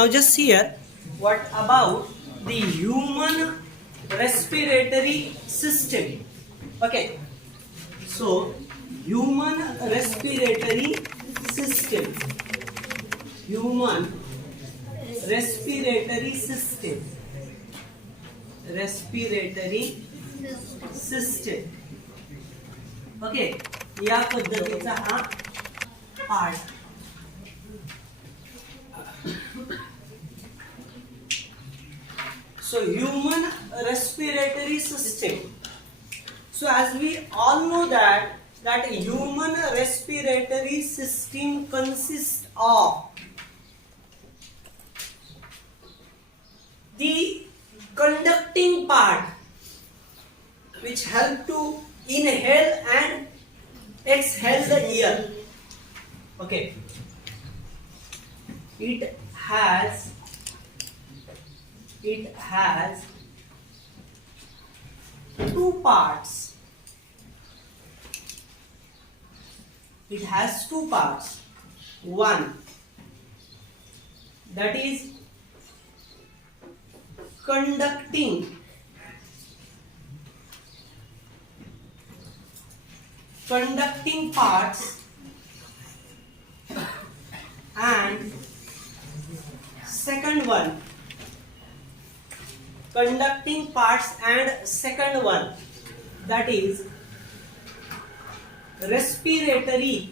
Now just here, what about the human respiratory system? Okay, so human respiratory system, human respiratory system, respiratory system. Okay, या पद्धतीचा हा part. So human respiratory system. So as we all know that human respiratory system consists of the conducting part which help to inhale and exhale the air. Okay, it has two parts. It has two parts. One, that is conducting parts, and second one, conducting parts and second one, that is respiratory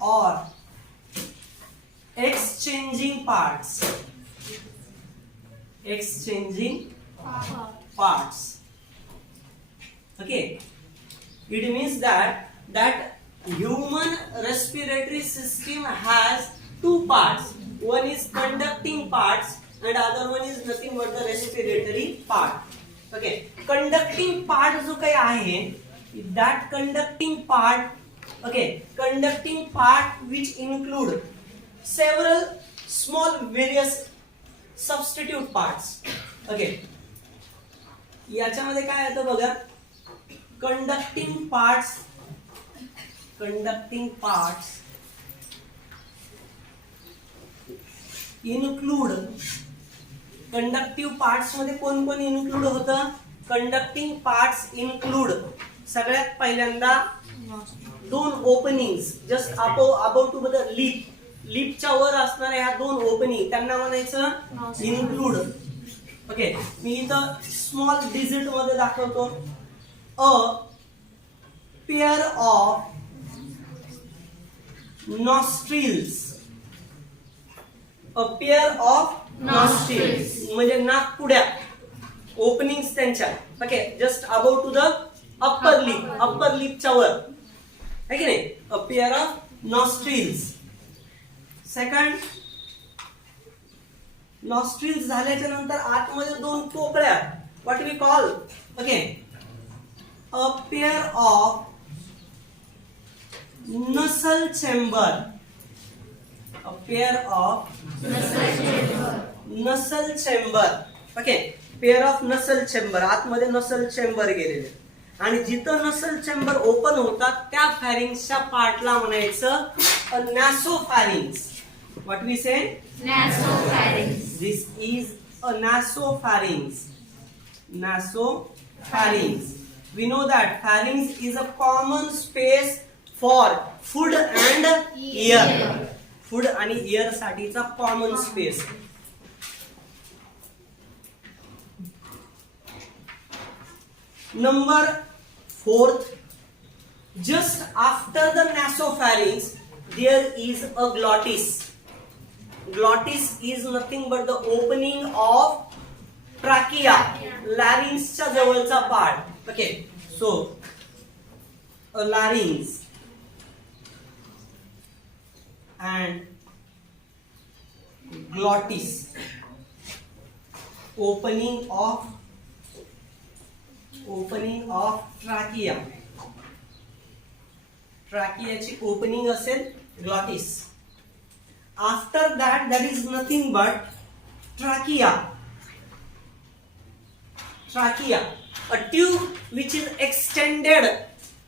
or exchanging parts. Okay, it means that human respiratory system has two parts. One is conducting parts and other one is nothing but the respiratory part. Okay, conducting part जो काही आहे, that conducting part, okay, conducting part which include several small various substitute parts. Okay, याच्यामध्ये काय येतं बघा, conducting parts include, conductive parts मध्ये कोण कोण इन्क्लूड होतं? कंडक्टिंग पार्ट्स इन्क्लूड सगळ्यात पहिल्यांदा दोन openings just above to the लिपच्या वर असणाऱ्या ह्या दोन ओपनिंग त्यांना म्हणायचं इन्क्लूड. ओके, मी इथं स्मॉल डिजिट मध्ये दाखवतो. A pair of nostrils, a pair of nostrils म्हणजे नाकपुड्या, ओपनिंग्स त्यांच्या. Okay, just above to the upper लिपच्या वर आहे की नाही, a pair of nostrils. Second, nostrils झाल्याच्या नंतर आतमध्ये दोन पोकळ्या, what we call, okay, a pair of nasal chamber, a pair of nasal chamber. Okay, pair of nasal chamber, आतमध्ये nasal chamber गेलेले आणि जिथं nasal chamber ओपन होतात त्या फॅरिंग्सच्या पार्टला म्हणायचं a nasopharynx. What we say? Nasopharynx. This is a nasopharynx. Nasopharynx. We know that pharynx is a common space for food and air. Food आणि air साठीचा common space. Number 4th, just after the nasopharynx there is a glottis. Glottis is nothing but the opening of trachea, larynx च्या जवळचा part. Okay, so a larynx and glottis, opening of trachea. ट्रॅकियाची opening असेल glottis. After that is nothing but trachea, a tube which is extended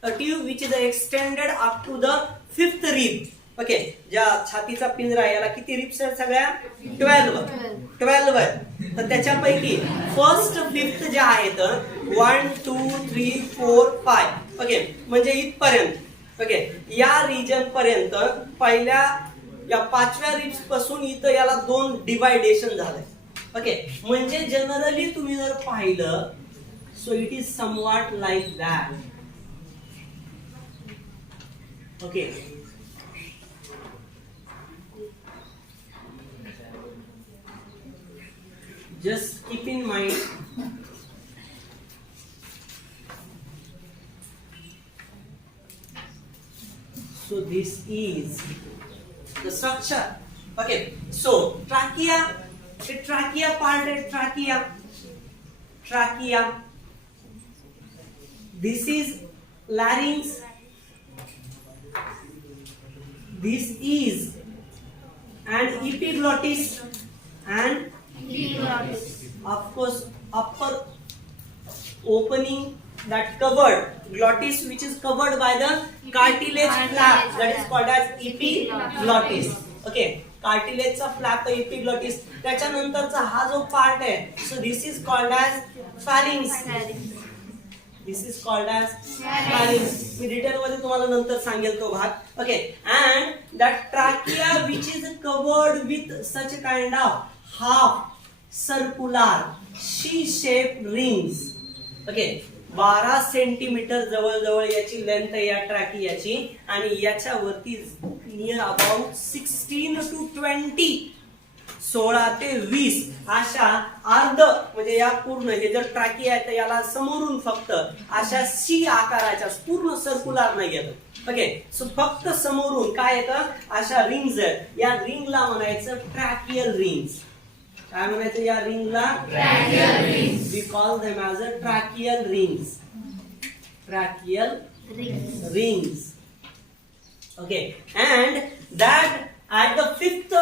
a tube which is extended up to the fifth rib. Okay, ज्या छातीचा पिंजरा आहे याला किती ribs आहेत सगळ्या? 12 आहेत. तर त्याच्यापैकी फर्स्ट फिफ्थ ज्या आहेत 1 2 3 4 5 ओके, म्हणजे इथपर्यंत. ओके, या रिजन पर्यंत पहिल्या या 5व्या रिब्स पासून इथं याला 2 डिवायडेशन झालंय. ओके, म्हणजे जनरली तुम्ही जर पाहिलं so it is somewhat like that. Okay, just keep in mind so this is the structure. Okay, so trachea, the trachea part is trachea. This is larynx, this is and epiglottis and of course upper opening that covered glottis which is covered by the cartilage flap that is called as epiglottis. Okay, cartilage चा flap आहे epiglottis. त्याच्यानंतरचा हा जो part आहे so this is called as pharynx. This is called as pharynx. Me detail मध्ये तुम्हाला नंतर सांगेल तो भाग. Okay, and that trachea which is covered with such a kind of half circular C-shaped rings. Okay, 12 centimetre जवळजवळ याची length आहे या ट्रॅकियाची आणि याच्यावरती नियर अबाउट 16 to 20 16 ते 20 अशा अर्ध म्हणजे या पूर्ण हे जर ट्रॅकिया आहे तर याला समोरून फक्त अशा सी आकाराच्या पूर्ण सर्क्युलर नाही येत. ओके, सो फक्त समोरून काय येतं अशा रिंग्स आहेत. या रिंगला म्हणायचं ट्रॅकियल रिंग्स. काय म्हणायचं या रिंगला? Tracheal rings. We call them as a tracheal rings. Tracheal rings. Okay, and that at the fifth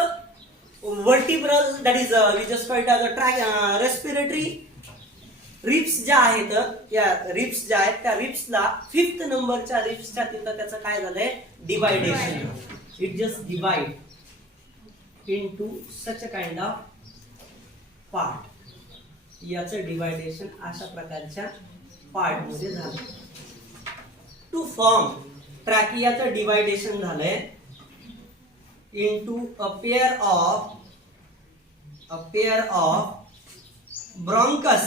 vertebral that is we just called as a respiratory ribs ज्या आहेत या रिब्स ज्या आहेत त्या रिब्सला फिफ्थ नंबरच्या रिब्सच्या तिथं त्याचं काय झालंय division. It just divide into such a kind of part. याचं डिवायडेशन अशा प्रकारच्या पार्ट मध्ये झालं. टू फॉर्म ट्रॅकियाचं डिवायडेशन झालंय into a pair of bronchus.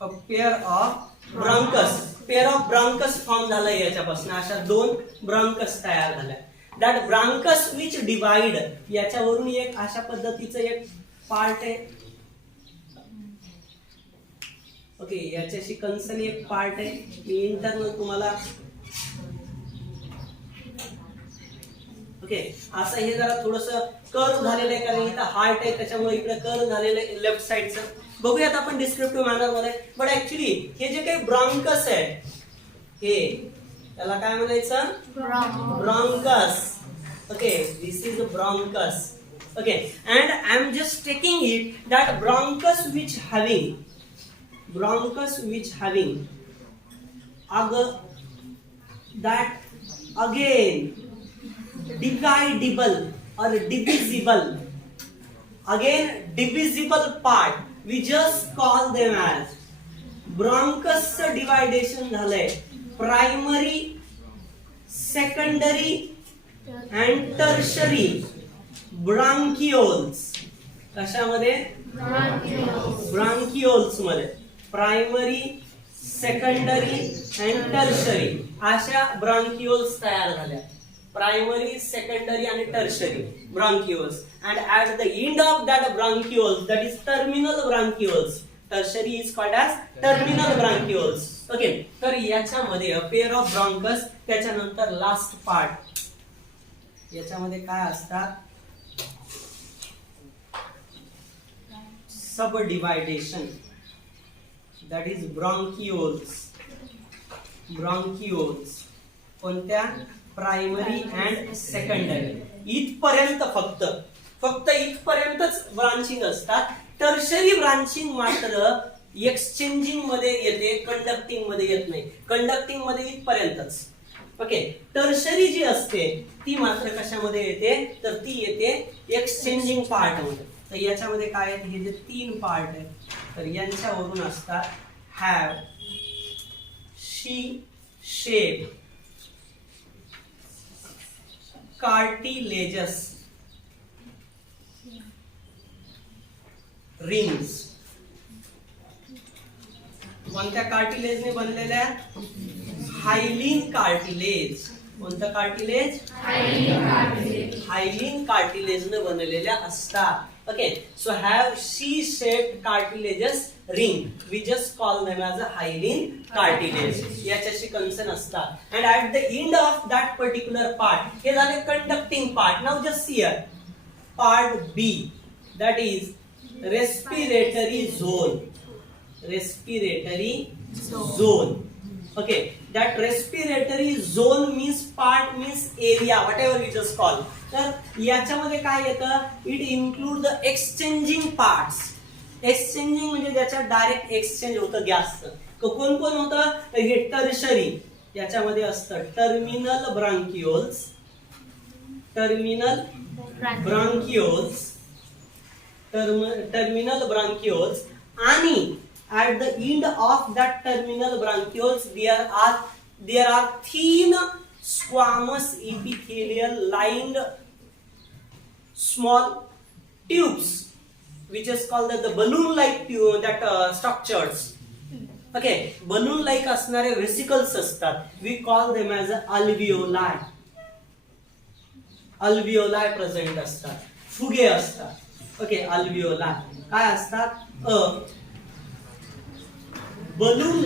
A pair of bronchus form झालाय याच्यापासून. अशा 2 ब्रॉन्कस तयार झाल्या. दॅट ब्रॉन्कस विच डिवाइड याच्यावरून एक अशा पद्धतीचं एक पार्ट आहे. ओके, याच्याशी कन्सर्न एक पार्ट आहे. मी इंटरनल तुम्हाला ओके असं हे जरा थोडस कर्व झालेलं आहे कारण इथं हार्ट आहे त्याच्यामुळे इकडे कर्व झालेलं आहे लेफ्ट साइडचं. बघूयात आपण डिस्क्रिप्टिव्ह मॅनर मध्ये. बट ऍक्च्युली हे जे काही ब्रॉन्कस आहे हे त्याला काय म्हणायचं? Bronchus. Okay, this is bronchus. Okay, and I am just taking it that bronchus which having that again dividable or divisible part we just call them as bronchus dividation झालंय primary, secondary and tertiary ब्रांकिओल्स. कशामध्ये? ब्रांकिओल्स मध्ये primary, secondary and tertiary अशा bronchioles तयार झाल्या. Primary, secondary आणि tertiary bronchioles. And at the end of that bronchioles that is terminal bronchioles. Tertiary is called as terminal bronchioles. Okay, तर याच्यामध्ये pair of ब्रॉन्कस. त्याच्यानंतर last part याच्यामध्ये काय असतात? subdividation that is bronchioles. कोणत्या? Primary and secondary. इथपर्यंत फक्त इथपर्यंतच ब्रांचिंग असतात. टर्शरी ब्रांचिंग मात्र एक्सचेंजिंग मध्ये येते, कंडक्टिंग मध्ये येत नाही. कंडक्टिंग मध्ये इथपर्यंतच. ओके, टर्शरी जी असते ती मात्र कशामध्ये येते, तर ती येते एक्सचेंजिंग पार्ट मध्ये. तर याच्यामध्ये काय आहेत, हे जे 3 पार्ट आहेत, तर यांच्यावरून असतात हॅव, शी शेप, कार्टिलेजस रिंग्स. कोणत्या कार्टिलेजने बनलेल्या, हायलिन कार्टिलेज. कोणतं कार्टिलेज, हायलिन कार्टिलेजने बनलेल्या असतात. Okay, so have C shaped cartilages ring, we just call them as a hyaline cartilage. याच्याशी कन्सर्न असतात. And at the end of that particular part, हे झाले conducting part. Now just see here part B, that is respiratory zone. Respiratory zone. Okay, that respiratory zone means part means area, whatever we just call. तर याच्यामध्ये काय येतं, it include the exchanging parts. Exchanging म्हणजे ज्याच्यात direct exchange होतं गॅसचं. कोण कोण होतं, तर हे टर्शरी. याच्यामध्ये असतं टर्मिनल ब्रांकिओल्स, टर्मिनल ब्रांकिओल्स, टर्मिनल ब्रांकिओल्स. आणि at the end of that terminal bronchioles there are thin squamous epithelial lined small tubes which is called the balloon like tube, that structures. Okay, balloon like असणारे vesicles असतात. We call them as alveoli. Alveoli present असतात, फुगे असतात. Okay, alveoli काय असतात, balloon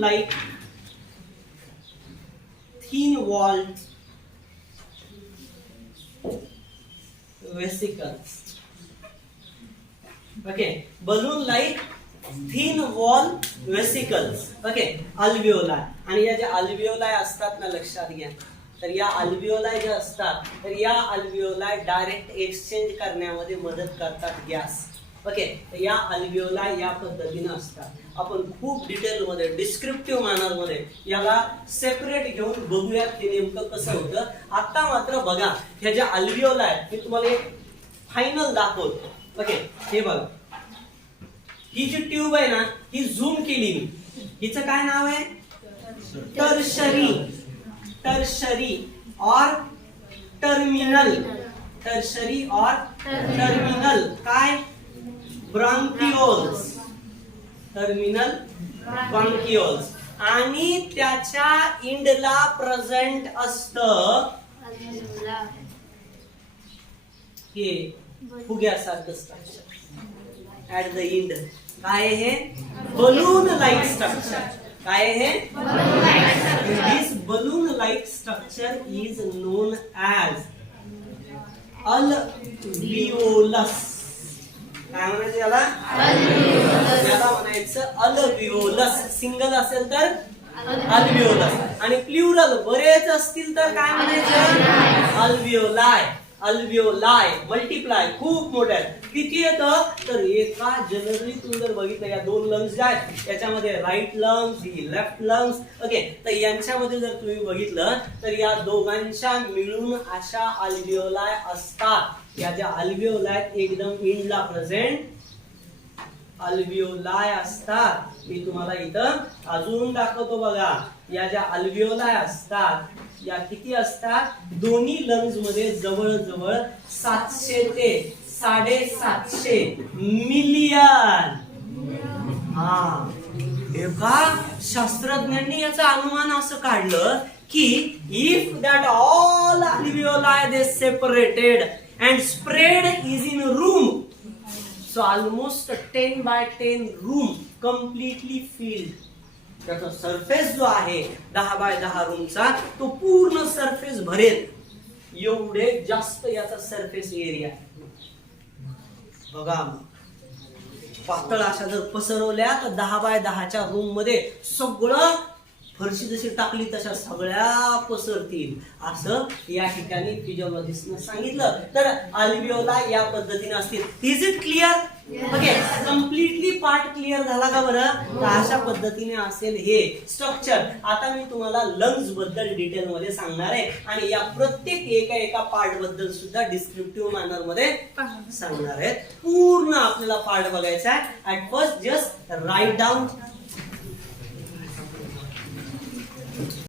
like thin walled vesicles. Okay, balloon like thin wall vesicles. Okay, alveoli. आणि या ज्या alveoli असतात ना, लक्षात घ्या, तर या alveoli ज्या असतात, तर या alveoli डायरेक्ट एक्सचेंज करण्यामध्ये मदत करतात गॅस. ओके, या अल्विओलाई या पद्धतीने असतात. आपण खूप डिटेल मध्ये, डिस्क्रिप्टिव्ह मॅनर मध्ये याला सेपरेट घेऊन बघूयात हे नेमकं कसं होतं. आता मात्र बघा, ह्या ज्या अल्विओलाई आहेत, मी तुम्हाला एक फायनल दाखवतो. ओके, हे बघा, ही जी ट्यूब आहे ना, ही झूम केली मी. हिचं काय नाव आहे, टर्शरी. टर्शरी और टर्मिनल. टर्शरी और टर्मिनल काय, ब्रांकिओल्स. टर्मिनल ब्रांकिओल्स. आणि त्याच्या इंडला प्रेझेंट असतं हे फुग्यासारखं स्ट्रक्चर. ऍट द एंड काय हे, बलून लाईक स्ट्रक्चर. काय हे, this balloon like structure is known as alveolus. काय म्हणायचं याला, याला म्हणायचं अल्विओलस. सिंगल असेल तर अल्विओलस, आणि प्लुरल बरेच असतील तर काय म्हणायचं, अल्विओलाई. अल्विओलाई मल्टिप्लाय खूप मोठ्या आहेत. किती येतं, तर एका जनरली तुम्ही जर बघितलं, या 2 लंग्स ज्या आहेत याच्यामध्ये राईट लंग्स, ही लेफ्ट लंग्स. ओके, तर यांच्यामध्ये जर तुम्ही बघितलं तर या दोघांच्या मिळून अशा अल्विओलाई असतात. या ज्या अल्विओलाई एकदम इंडला प्रेझेंट अल्विओलाई असतात. मी तुम्हाला इथं अजून दाखवतो बघा. या ज्या अल्विओलाई असतात या किती असतात, दोन्ही लंग्स मध्ये जवळजवळ 700 ते 750 मिलियन. हा, एका शास्त्रज्ञांनी याचा अनुमान असं काढलं की if that all alveoli they separated and spread is in a room, so almost 10 by 10 room completely filled. त्याचा सरफेस जो आहे 10 by 10 रूमचा, तो पूर्ण सरफेस भरेल. एवढे जास्त याचा सरफेस एरिया बघा. पातळ अशा जर पसरवल्या तर 10 by 10च्या रूम मध्ये सगळं, फरशी जशी टाकली तशा सगळ्या पसरतील, असं या ठिकाणी फिजिओलॉजिस्टने सांगितलं. तर अल्विओलाई या पद्धतीने असतील. Is it clear, okay, completely part clear झाला का बरं? तर अशा पद्धतीने असेल हे स्ट्रक्चर. आता मी तुम्हाला लंग्स बद्दल डिटेल मध्ये सांगणार आहे आणि या प्रत्येक एका पार्ट बद्दल सुद्धा डिस्क्रिप्टिव्ह मॅनर मध्ये सांगणार आहे. पूर्ण आपल्याला पार्ट बघायचा आहे. At first just write down